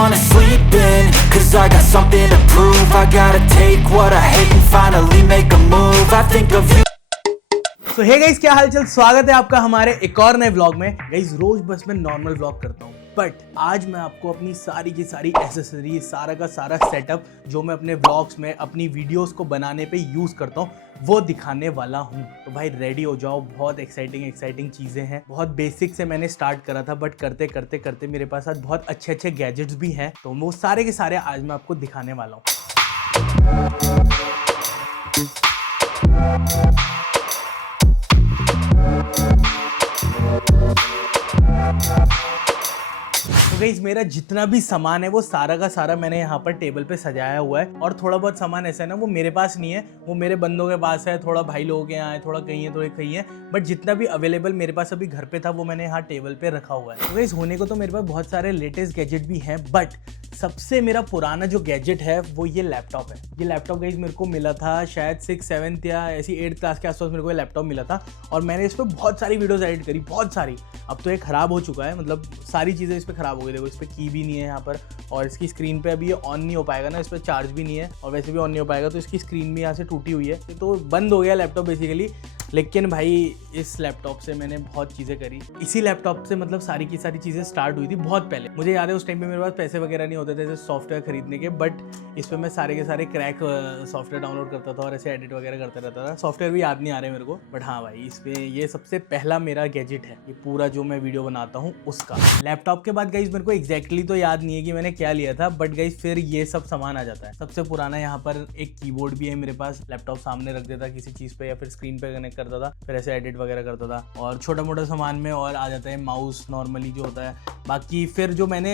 wanna sleep in, cause I got something to prove. I gotta take what I hate and finally make a move. I think of you. तो hey guys, क्या हालचाल। स्वागत है आपका हमारे एक और नए व्लॉग में। गाइस रोज बस मैं नॉर्मल व्लॉग करता हूँ, बट आज मैं आपको अपनी सारी की सारी एक्सेसरी, सारा का सारा सेटअप जो मैं अपने व्लॉग्स में अपनी वीडियोस को बनाने पे यूज करता हूँ वो दिखाने वाला हूँ। तो भाई रेडी हो जाओ, बहुत एक्साइटिंग चीजें हैं। बहुत बेसिक से मैंने स्टार्ट करा था, बट करते करते करते मेरे पास आज बहुत अच्छे गैजेट्स भी हैं, तो वो सारे के सारे आज मैं आपको दिखाने वाला हूँ। तो गाइस मेरा जितना भी सामान है वो सारा का सारा मैंने यहाँ पर टेबल पे सजाया हुआ है, और थोड़ा बहुत सामान ऐसा है ना वो मेरे पास नहीं है, वो मेरे बंदों के पास है, थोड़ा भाई लोगों के यहाँ है, थोड़ा कहीं है, थोड़ा कहीं है, बट जितना भी अवेलेबल मेरे पास अभी घर पे था वो मैंने यहाँ टेबल पे रखा हुआ है। तो गाइस होने को तो मेरे पास बहुत सारे लेटेस्ट गैजेट भी हैं, बट सबसे मेरा पुराना जो गैजेट है वो ये लैपटॉप है। ये लैपटॉप गाइस मेरे को मिला था शायद 6th 7th या ऐसी 8th क्लास के आसपास मेरे को ये लैपटॉप मिला था, और मैंने इस पर बहुत सारी वीडियोस एडिट करी, बहुत सारी। अब तो ये ख़राब हो चुका है, मतलब सारी चीज़ें इस पर ख़राब हो गई। देखो इस पर की भी नहीं है यहाँ पर, और इसकी स्क्रीन पे अभी ये ऑन नहीं हो पाएगा ना, इस पर चार्ज भी नहीं है और वैसे भी ऑन नहीं हो पाएगा, तो इसकी स्क्रीन भी यहाँ से टूटी हुई है, तो बंद हो गया लैपटॉप बेसिकली। लेकिन भाई इस लैपटॉप से मैंने बहुत चीज़ें करी। इसी लैपटॉप से मतलब सारी की सारी चीज़ें स्टार्ट हुई थी बहुत पहले। मुझे याद है उस टाइम पे मेरे पास पैसे वगैरह नहीं होते थे ऐसे सॉफ्टवेयर खरीदने के, बट इस पर मैं सारे के सारे क्रैक सॉफ्टवेयर डाउनलोड करता था और ऐसे एडिट वगैरह करता रहता था। सॉफ्टवेयर भी याद नहीं आ रहे मेरे को, बट हाँ भाई इस पर ये सबसे पहला मेरा गैजेट है, ये पूरा जो मैं वीडियो बनाता हूँ उसका। लैपटॉप के बाद गाइज मेरे को एग्जैक्टली तो याद नहीं है कि मैंने क्या लिया था, बट गाइज फिर ये सब सामान आ जाता है। सबसे पुराना यहाँ पर एक कीबोर्ड भी है मेरे पास, लैपटॉप सामने रख देता किसी चीज़ पे या फिर स्क्रीन पे कनेक्ट करता था, फिर ऐसे एडिट वगैरह करता था। और छोटा मोटा सामान में और आ जाता है माउस नॉर्मली जो होता है। बाकी फिर जो मैंने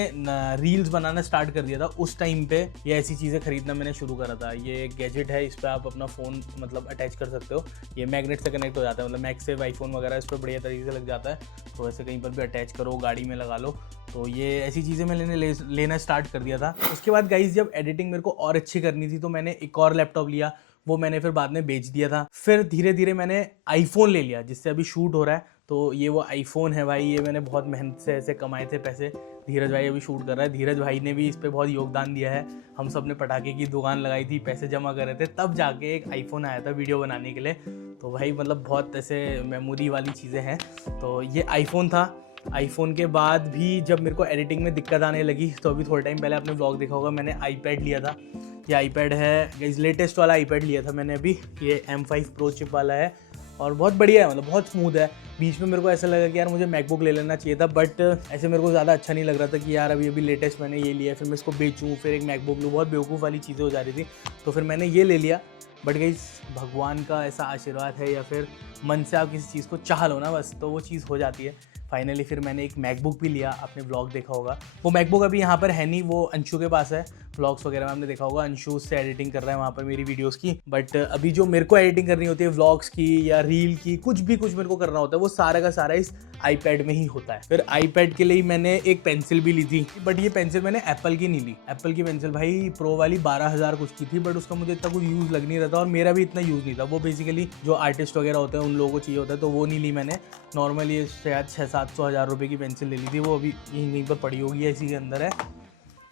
रील्स बनाना स्टार्ट कर दिया था उस टाइम पे ये ऐसी चीज़ें खरीदना मैंने शुरू करा था। ये एक गैजेट है, इस पर आप अपना फ़ोन मतलब अटैच कर सकते हो, ये मैग्नेट से कनेक्ट हो जाता है, मतलब मैक्सेव आईफोन वगैरह इस पर बढ़िया तरीके से लग जाता है, तो ऐसे कहीं पर भी अटैच करो, गाड़ी में लगा लो। तो ये ऐसी चीज़ें मैं लेना स्टार्ट कर दिया था। उसके बाद गाइज जब एडिटिंग मेरे को और अच्छी करनी थी तो मैंने एक और लैपटॉप लिया, वो मैंने फिर बाद में बेच दिया था। फिर धीरे धीरे मैंने आईफोन ले लिया जिससे अभी शूट हो रहा है, तो ये वो आईफोन है भाई। ये मैंने बहुत मेहनत से ऐसे कमाए थे पैसे। धीरज भाई अभी शूट कर रहा है, धीरज भाई ने भी इस पर बहुत योगदान दिया है। हम सब ने पटाखे की दुकान लगाई थी, पैसे जमा कर रहे थे, तब जाके एक आईफोन आया था वीडियो बनाने के लिए। तो भाई मतलब बहुत ऐसे मेमोरी वाली चीज़ें हैं। तो ये आईफोन था। आईफोन के बाद भी जब मेरे को एडिटिंग में दिक्कत आने लगी, तो अभी थोड़ा टाइम पहले आपने व्लॉग देखा होगा, मैंने आईपैड लिया था। ये आईपैड है गाइस, लेटेस्ट वाला आईपैड लिया था मैंने अभी। ये M5 Pro चिप वाला है और बहुत बढ़िया है, मतलब बहुत स्मूथ है। बीच में मेरे को ऐसा लगा कि यार मुझे मैकबुक ले लेना चाहिए था, बट ऐसे मेरे को ज़्यादा अच्छा नहीं लग रहा था कि यार अभी लेटेस्ट मैंने ये लिया है, फिर मैं इसको बेचूँ, फिर एक मैकबुक लूँ, बहुत बेवकूफ़ वाली चीज़ें हो जा रही थी। तो फिर मैंने ये ले लिया। बट गाइस भगवान का ऐसा आशीर्वाद है, या फिर मन से आप किसी चीज़ को चाह लो ना बस, तो वो चीज़ हो जाती है। फाइनली फिर मैंने एक मैकबुक भी लिया, आपने व्लॉग देखा होगा। वो मैकबुक अभी यहाँ पर है नहीं, वो अंशु के पास है। व्लॉग्स वगैरह में आपने देखा होगा, अंशु उससे एडिटिंग कर रहा है वहाँ पर मेरी वीडियोस की। बट अभी जो मेरे को एडिटिंग करनी होती है व्लॉग्स की या रील की, कुछ भी कुछ मेरे को करना होता है, वो सारा का सारा इस आईपैड में ही होता है। फिर आईपैड के लिए मैंने एक पेंसिल भी ली थी, बट ये पेंसिल मैंने एप्पल की नहीं ली। एप्पल की पेंसिल भाई प्रो वाली 12,000 कुछ की थी, बट उसका मुझे इतना कुछ यूज़ लग नहीं रहा था, और मेरा भी इतना यूज़ नहीं था। वो बेसिकली जो आर्टिस्ट वगैरह होते हैं उन लोगों को चाहिए होता है, तो वो नहीं ली मैंने। नॉर्मली शायद 600-700 हज़ार रुपये की पेंसिल ले ली थी, वो अभी यहीं पर पड़ी होगी, इसी के अंदर है।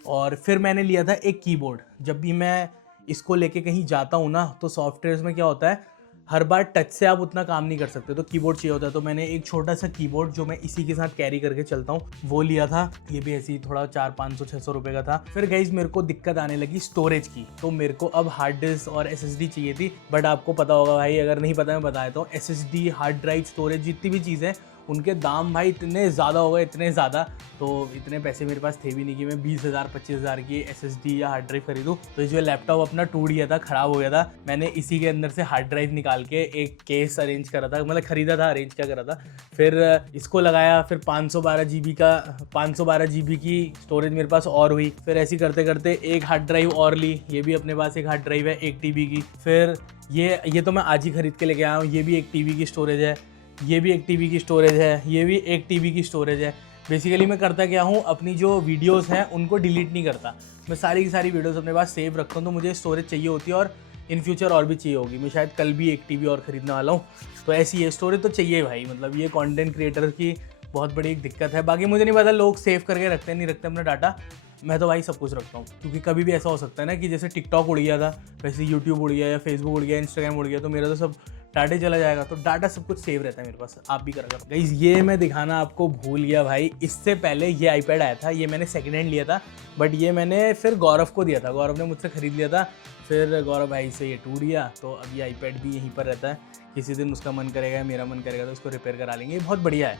और फिर मैंने लिया था एक कीबोर्ड। जब भी मैं इसको लेके कहीं जाता हूँ ना, तो सॉफ्टवेयर्स में क्या होता है, हर बार टच से आप उतना काम नहीं कर सकते, तो कीबोर्ड चाहिए होता है। तो मैंने एक छोटा सा कीबोर्ड जो मैं इसी के साथ कैरी करके चलता हूँ वो लिया था। ये भी ऐसे ही थोड़ा 400-500-600 रुपये का था। फिर गाइज मेरे को दिक्कत आने लगी स्टोरेज की, तो मेरे को अब हार्ड डिस्क और SSD चाहिए थी। बट आपको पता होगा भाई, अगर नहीं पता मैं बता देता हूँ, SSD, हार्ड ड्राइव, स्टोरेज, जितनी भी चीज़ें उनके दाम भाई इतने ज़्यादा हो गए, इतने ज़्यादा। तो इतने पैसे मेरे पास थे भी नहीं कि मैं 20,000-25,000 की SSD या हार्ड ड्राइव खरीदूँ। तो जो लैपटॉप अपना टूट गया था, ख़राब हो गया था, मैंने इसी के अंदर से हार्ड ड्राइव निकाल के एक केस अरेंज करा था, मतलब ख़रीदा था, अरेंज क्या करा था। फिर इसको लगाया, फिर 512 GB की स्टोरेज मेरे पास और हुई। फिर ऐसे करते करते एक हार्ड ड्राइव और ली, ये भी अपने पास एक हार्ड ड्राइव है 1 TB की। फिर ये तो मैं आज ही खरीद के लेके आया हूँ, ये भी 1 TB की स्टोरेज है, ये भी 1 TB की स्टोरेज है, ये भी 1 TB की स्टोरेज है। बेसिकली मैं करता क्या हूँ, अपनी जो वीडियोस हैं उनको डिलीट नहीं करता, मैं सारी की सारी वीडियोस अपने पास सेव रखता हूँ। तो मुझे स्टोरेज चाहिए होती है, और इन फ्यूचर और भी चाहिए होगी। मैं शायद कल भी 1 TB और ख़रीदने वाला हूँ। तो ऐसी है, स्टोरेज तो चाहिए भाई, मतलब ये कंटेंट क्रिएटर की बहुत बड़ी एक दिक्कत है। बाकी मुझे नहीं पता लोग सेव करके रखते नहीं रखते अपना डाटा, मैं तो भाई सब कुछ रखता हूँ, क्योंकि कभी भी ऐसा हो सकता है ना कि जैसे टिकटॉक उड़ गया था वैसे यूट्यूब उड़ गया या फेसबुक उड़ गया, इंस्टाग्राम उड़ गया, तो मेरा तो सब डाटा चला जाएगा। तो डाटा सब कुछ सेव रहता है मेरे पास, आप भी करा करो गाइस। ये मैं दिखाना आपको भूल गया भाई, इससे पहले ये आईपैड आया था, ये मैंने सेकेंड हैंड लिया था, बट ये मैंने फिर गौरव को दिया था, गौरव ने मुझसे ख़रीद लिया था, फिर गौरव भाई से ये टूट गया, तो अब ये आईपैड भी यहीं पर रहता है। किसी दिन उसका मन करेगा, मेरा मन करेगा तो उसको रिपेयर करा लेंगे। ये बहुत बढ़िया है,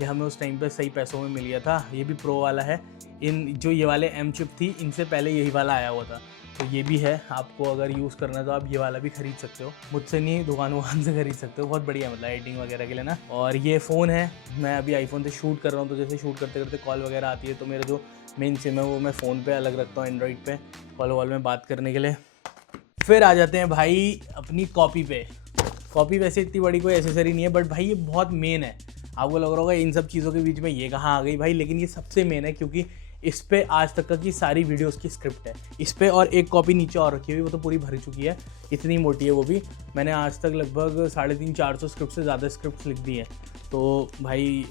ये हमें उस टाइम पे सही पैसों में मिल गया था। ये भी प्रो वाला है, इन जो ये वाले एम चिप थी इनसे पहले यही वाला आया हुआ था, तो ये भी है। आपको अगर यूज़ करना है तो आप ये वाला भी खरीद सकते हो, मुझसे नहीं दुकान से खरीद सकते हो, बहुत बढ़िया मतलब एडिटिंग वगैरह के लिए ना। और ये फ़ोन है, मैं अभी आईफोन से शूट कर रहा हूँ, तो जैसे शूट करते करते कॉल वगैरह आती है तो मेरा जो मेन सिम है वो मैं फ़ोन पे अलग रखता हूँ, एंड्रॉइड पे कॉल वॉल में बात करने के लिए। फिर आ जाते हैं भाई अपनी कॉपी पे। कॉपी वैसे इतनी बड़ी कोई एसेसरी नहीं है, बट भाई ये बहुत मेन है। आपको लग रहा होगा इन सब चीज़ों के बीच में ये कहाँ आ गई भाई, लेकिन ये सबसे मेन है, क्योंकि इस पे आज तक की सारी वीडियोस की स्क्रिप्ट है इस पे, और एक कॉपी नीचे और रखी हुई, वो तो पूरी भरी चुकी है, इतनी मोटी है वो भी। मैंने आज तक लगभग 350-400 स्क्रिप्ट से ज़्यादा स्क्रिप्ट लिख दी हैं। तो भाई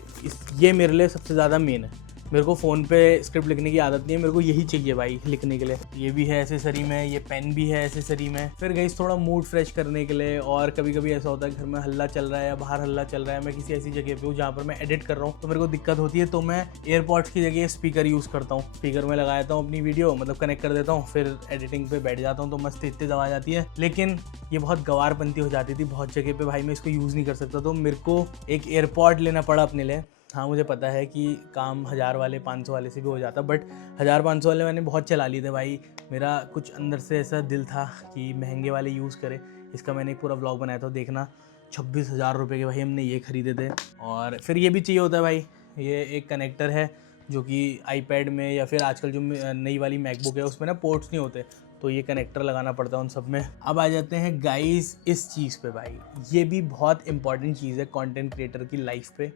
ये मेरे लिए सबसे ज़्यादा मेन है। मेरे को फ़ोन पे स्क्रिप्ट लिखने की आदत नहीं है, मेरे को यही चाहिए भाई लिखने के लिए। ये भी है एसेसरी में, ये पेन भी है एसेसरी में। फिर गई थोड़ा मूड फ्रेश करने के लिए, और कभी कभी ऐसा होता है घर में हल्ला चल रहा है या बाहर हल्ला चल रहा है, मैं किसी ऐसी जगह पे हूँ जहाँ पर मैं एडिट कर रहा हूँ तो मेरे को दिक्कत होती है, तो मैं एयरपॉड्स की जगह स्पीकर यूज़ करता हूँ। स्पीकर में लगाता हूँ अपनी वीडियो, मतलब कनेक्ट कर देता हूँ, फिर एडिटिंग पे बैठ जाता हूँ, तो मस्त इतनी आवाज़ आती है। लेकिन ये बहुत गवारपंती हो जाती थी बहुत जगह पे भाई, मैं इसको यूज़ नहीं कर सकता, तो मेरे को एक एयरपॉड लेना पड़ा अपने लिए। हाँ मुझे पता है कि काम 1000 वाले 500 वाले से भी हो जाता, बट 1000-500 वाले मैंने बहुत चला लिए थे भाई। मेरा कुछ अंदर से ऐसा दिल था कि महंगे वाले यूज़ करें। इसका मैंने एक पूरा व्लॉग बनाया था, देखना 26,000 रुपये के भाई हमने ये ख़रीदे थे। और फिर ये भी चाहिए होता है भाई, ये एक कनेक्टर है जो कि आईपैड में या फिर आजकल जो नई वाली मैकबुक है उसमें ना पोर्ट्स नहीं होते, तो ये कनेक्टर लगाना पड़ता है उन सब में। अब आ जाते हैं गाइस इस चीज़ पे भाई, ये भी बहुत इंपॉर्टेंट चीज़ है कंटेंट क्रिएटर की लाइफ पे।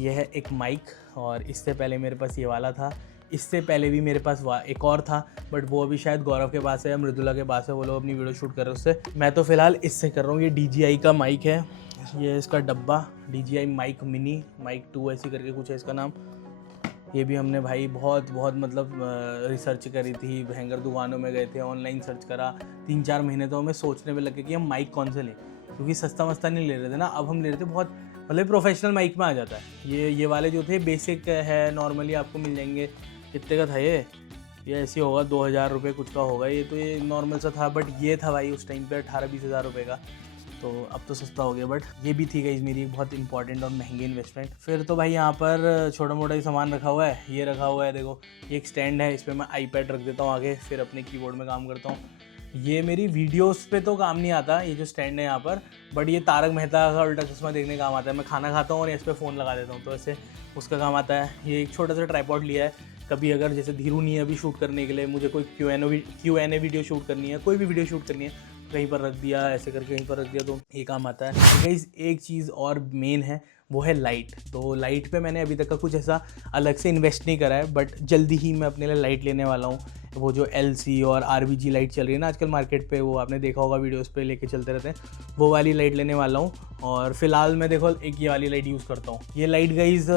यह है एक माइक, और इससे पहले मेरे पास ये वाला था, इससे पहले भी मेरे पास एक और था, बट वो अभी शायद गौरव के पास है या मृदुला के पास है, वो लोग अपनी वीडियो शूट कर रहे हैं उससे। मैं तो फ़िलहाल इससे कर रहा हूँ। ये DJI का माइक है, ये इसका डब्बा DJI माइक मिनी, माइक 2 ऐसी करके कुछ है इसका नाम। ये भी हमने भाई बहुत मतलब रिसर्च करी थी, भयंकर दुकानों में गए थे, ऑनलाइन सर्च करा, 3-4 महीने तो हमें सोचने में लगे कि हम माइक कौन से लें, क्योंकि सस्ता मस्ता नहीं ले रहे थे ना। अब हम ले रहे थे बहुत मतलब प्रोफेशनल माइक में आ जाता है। ये वाले जो थे बेसिक है, नॉर्मली आपको मिल जाएंगे। कितने का था ये ऐसे होगा 2000 रुपये कुछ का होगा ये, तो ये नॉर्मल सा था, बट ये था भाई उस टाइम पे 18-20 हज़ार रुपये का, तो अब तो सस्ता हो गया। बट ये भी थी गई मेरी बहुत इंपॉर्टेंट और महंगी इन्वेस्टमेंट। फिर तो भाई यहाँ पर छोटा मोटा ही सामान रखा हुआ है, ये रखा हुआ है देखो, ये एक स्टैंड है, इस पर मैं आईपैड रख देता हूँ आगे, फिर अपने कीबोर्ड में काम करता हूँ। ये मेरी वीडियोस पे तो काम नहीं आता ये जो स्टैंड है यहाँ पर, बट ये तारक मेहता का उल्टा चश्मा देखने काम आता है। मैं खाना खाता हूँ और इस पर फ़ोन लगा देता हूँ, तो ऐसे उसका काम आता है। ये एक छोटा सा ट्राइपॉड लिया है, कभी अगर जैसे धीरू नहीं है अभी शूट करने के लिए, मुझे कोई Q&A वीडियो शूट करनी है, कोई भी वीडियो शूट करनी है, कहीं पर रख दिया, ऐसे करके कहीं पर रख दिया, तो ये काम आता है। गाइस एक चीज़ और मेन है, वो है लाइट। तो लाइट पे मैंने अभी तक का कुछ ऐसा अलग से इन्वेस्ट नहीं करा है, बट जल्दी ही मैं अपने लिए लाइट लेने वाला हूँ। वो जो LC और RBG लाइट चल रही है ना आजकल मार्केट पे, वो आपने देखा होगा वीडियोस पे लेके चलते रहते हैं, वो वाली लाइट लेने वाला हूँ। और फिलहाल मैं देखो एक ये वाली लाइट यूज़ करता हूँ। ये लाइट गाइस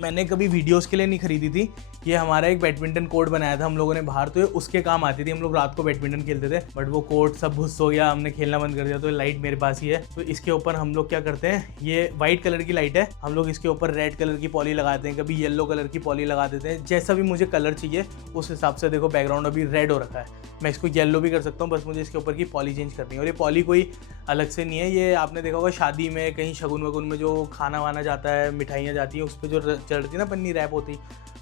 मैंने कभी वीडियोस के लिए नहीं खरीदी थी, ये हमारा एक बैडमिंटन कोर्ट बनाया था हम लोगों ने बाहर, तो ये उसके काम आती थी। हम लोग रात को बैडमिंटन खेलते थे, बट वो कोर्ट सब भुस हो गया, हमने खेलना बंद कर दिया, तो लाइट मेरे पास ही है। तो इसके ऊपर हम लोग क्या करते हैं, ये वाइट कलर की लाइट है, हम लोग इसके ऊपर रेड कलर की पॉली लगाते हैं, कभी येलो कलर की पॉली लगा देते हैं, जैसा भी मुझे कलर चाहिए उस हिसाब से। देखो बैकग्राउंड अभी रेड हो रखा है, मैं इसको येलो भी कर सकता हूँ, बस मुझे इसके ऊपर की पॉली चेंज करनी है। और ये पॉली कोई अलग से नहीं है, ये आपने देखा होगा शादी में कहीं शगुन वगुन में जो खाना वाना जाता है, मिठाइयाँ जाती हैं, उस पर जो चढ़ती है ना पन्नी रैप होती,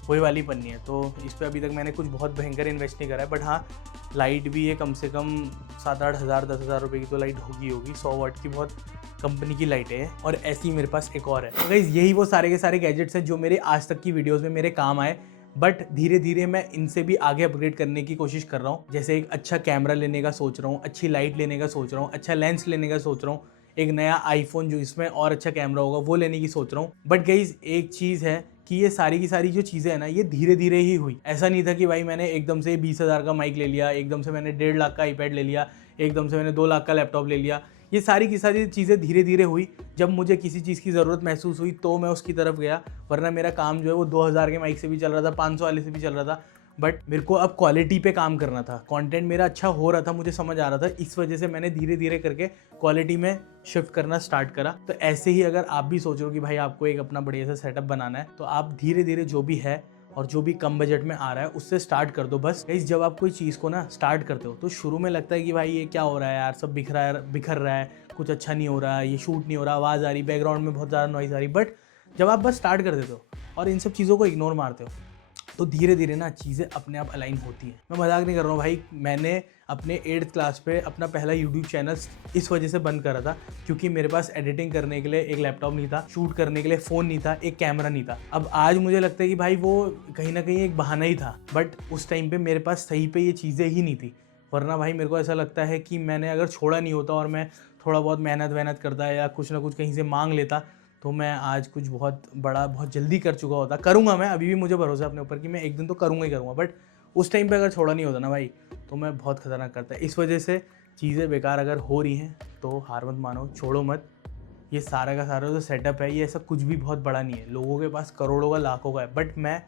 वही वाली पन्नी है। तो इस पर अभी तक मैंने कुछ बहुत भयंकर इन्वेस्ट नहीं करा है, बट हाँ लाइट भी ये कम से कम 7-8 हज़ार 10 हज़ार रुपये की तो लाइट होगी 100 वाट की बहुत कंपनी की लाइट है। और ऐसी मेरे पास एक और है। तो गाइस यही वो सारे के सारे गैजेट्स हैं जो मेरे आज तक की वीडियोज़ में मेरे काम आए, बट धीरे धीरे मैं इनसे भी आगे अपग्रेड करने की कोशिश कर रहा हूँ। जैसे एक अच्छा कैमरा लेने का सोच रहा हूँ, अच्छी लाइट लेने का सोच रहा हूँ, अच्छा लेंस लेने का सोच रहा हूँ, एक नया आईफोन जो इसमें और अच्छा कैमरा होगा वो लेने की सोच रहा हूँ। बट गाइस एक चीज़ है कि ये सारी की सारी जो चीज़ें हैं ना, ये धीरे धीरे ही हुई। ऐसा नहीं था कि भाई मैंने एकदम से 20,000 का माइक ले लिया, एकदम से मैंने 1.5 लाख का आईपैड ले लिया, एकदम से मैंने 2 लाख का लैपटॉप ले लिया। ये सारी की सारी चीज़ें धीरे धीरे हुई। जब मुझे किसी चीज़ की ज़रूरत महसूस हुई तो मैं उसकी तरफ गया, वरना मेरा काम जो है वो 2000 के माइक से भी चल रहा था, 500 वाले से भी चल रहा था, बट मेरे को अब क्वालिटी पे काम करना था, कंटेंट मेरा अच्छा हो रहा था, मुझे समझ आ रहा था, इस वजह से मैंने धीरे धीरे करके क्वालिटी में शिफ्ट करना स्टार्ट करा। तो ऐसे ही अगर आप भी सोच रहे हो कि भाई आपको एक अपना बढ़िया सा सेटअप बनाना है, तो आप धीरे धीरे जो भी है और जो भी कम बजट में आ रहा है उससे स्टार्ट कर दो बस। गाइस जब आप कोई चीज़ को ना स्टार्ट करते हो तो शुरू में लगता है कि भाई ये क्या हो रहा है यार, सब बिखर रहा है, कुछ अच्छा नहीं हो रहा है, ये शूट नहीं हो रहा, आवाज़ आ रही, बैकग्राउंड में बहुत ज़्यादा नॉइज़ आ रही। बट जब आप बस स्टार्ट कर देते हो और इन सब चीज़ों को इग्नोर मारते हो तो धीरे धीरे ना चीज़ें अपने आप अलाइन होती हैं। मैं मजाक नहीं कर रहा हूँ भाई, मैंने अपने 8th क्लास पे अपना पहला यूट्यूब चैनल इस वजह से बंद करा था क्योंकि मेरे पास एडिटिंग करने के लिए एक लैपटॉप नहीं था, शूट करने के लिए फ़ोन नहीं था, एक कैमरा नहीं था। अब आज मुझे लगता है कि भाई वो कहीं ना कहीं एक बहाना ही था, बट उस टाइम पे मेरे पास सही पे ये चीज़ें ही नहीं थी। वरना भाई मेरे को ऐसा लगता है कि मैंने अगर छोड़ा नहीं होता और मैं थोड़ा बहुत मेहनत करता या कुछ ना कुछ कहीं से मांग लेता तो मैं आज कुछ बहुत बड़ा बहुत जल्दी कर चुका होता। करूँगा मैं, अभी भी मुझे भरोसा है अपने ऊपर कि मैं एक दिन तो करूँगा ही करूँगा, बट उस टाइम पे अगर छोड़ा नहीं होता ना भाई तो मैं बहुत खतरनाक करता। इस वजह से चीज़ें बेकार अगर हो रही हैं तो हार मत मानो, छोड़ो मत। ये सारा का सारा जो सेटअप है ये ऐसा कुछ भी बहुत बड़ा नहीं है, लोगों के पास करोड़ों का लाखों का है, बट मैं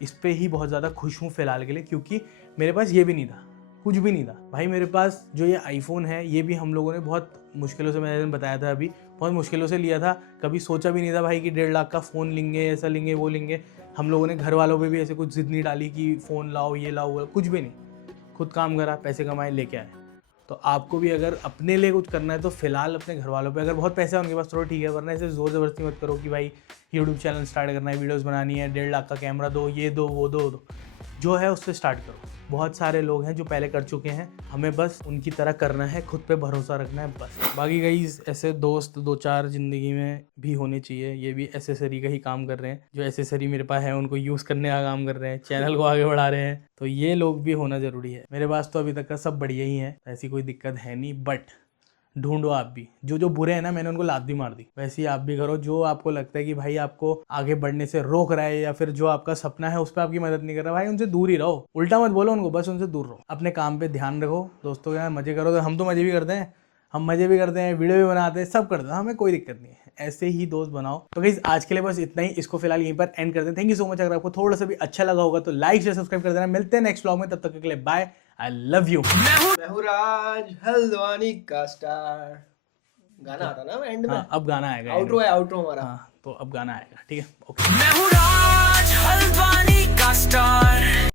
इस पर ही बहुत ज़्यादा खुश हूँ फ़िलहाल के लिए क्योंकि मेरे पास ये भी नहीं था, कुछ भी नहीं था भाई। मेरे पास जो ये आईफोन है ये भी हम लोगों ने बहुत मुश्किलों से, मैंने बताया था अभी, बहुत मुश्किलों से लिया था। कभी सोचा भी नहीं था भाई कि 1.5 लाख का फ़ोन लेंगे, ऐसा लेंगे वो लेंगे। हम लोगों ने घर वालों पे भी ऐसे कुछ जिद नहीं डाली कि फ़ोन लाओ ये लाओ वो, कुछ भी नहीं। खुद काम करा, पैसे कमाए, लेके आए। तो आपको भी अगर अपने लिए कुछ करना है तो फिलहाल अपने घर वालों पे, अगर बहुत पैसे हैं उनके पास थोड़ा ठीक है, वरना ऐसे ज़ोर ज़बरदस्ती मत करो कि भाई यूट्यूब चैनल स्टार्ट करना है, वीडियोस बनानी है, 1.5 लाख का कैमरा दो, ये दो वो दो। जो है उससे स्टार्ट करो। बहुत सारे लोग हैं जो पहले कर चुके हैं, हमें बस उनकी तरह करना है, खुद पे भरोसा रखना है बस। बाकी गाइस ऐसे दोस्त 2-4 ज़िंदगी में भी होने चाहिए, ये भी एसेसरी का ही काम कर रहे हैं। जो एसेसरी मेरे पास है उनको यूज़ करने का काम कर रहे हैं, चैनल को आगे बढ़ा रहे हैं, तो ये लोग भी होना ज़रूरी है। मेरे पास तो अभी तक का सब बढ़िया ही है, ऐसी कोई दिक्कत है नहीं, बट ढूंढो आप भी। जो बुरे हैं ना, मैंने उनको लात भी मार दी, वैसे ही आप भी करो। जो आपको लगता है कि भाई आपको आगे बढ़ने से रोक रहा है या फिर जो आपका सपना है उस पर आपकी मदद नहीं कर रहा, भाई उनसे दूर ही रहो। उल्टा मत बोलो उनको, बस उनसे दूर रहो। अपने काम पे ध्यान रखो, दोस्तों के साथ मजे करो। तो हम तो मजे भी करते हैं, हम मजे भी करते हैं, वीडियो भी बनाते हैं, सब करते हैं, हमें कोई दिक्कत नहीं है। ऐसे ही दोस्त बनाओ। तो गाइस आज के लिए बस इतना ही, इसको फिलहाल यहीं पर एंड करते हैं। Thank you so much. अगर आपको थोड़ा सा भी अच्छा लगा होगा तो लाइक शेयर सब्सक्राइब कर देना। मिलते हैं नेक्स्ट व्लॉग में, तब तक के लिए बाय, आई लव यू। मैं हूँ राज हल्द्वानी का स्टार। गाना आता ना एंड में। हाँ, अब गाना आएगा, आउटरो है, आउटरो हमारा। हाँ तो अब गाना आएगा, ठीक है, ओके। मैं हूँ राज हल्द्वानी का स्टार।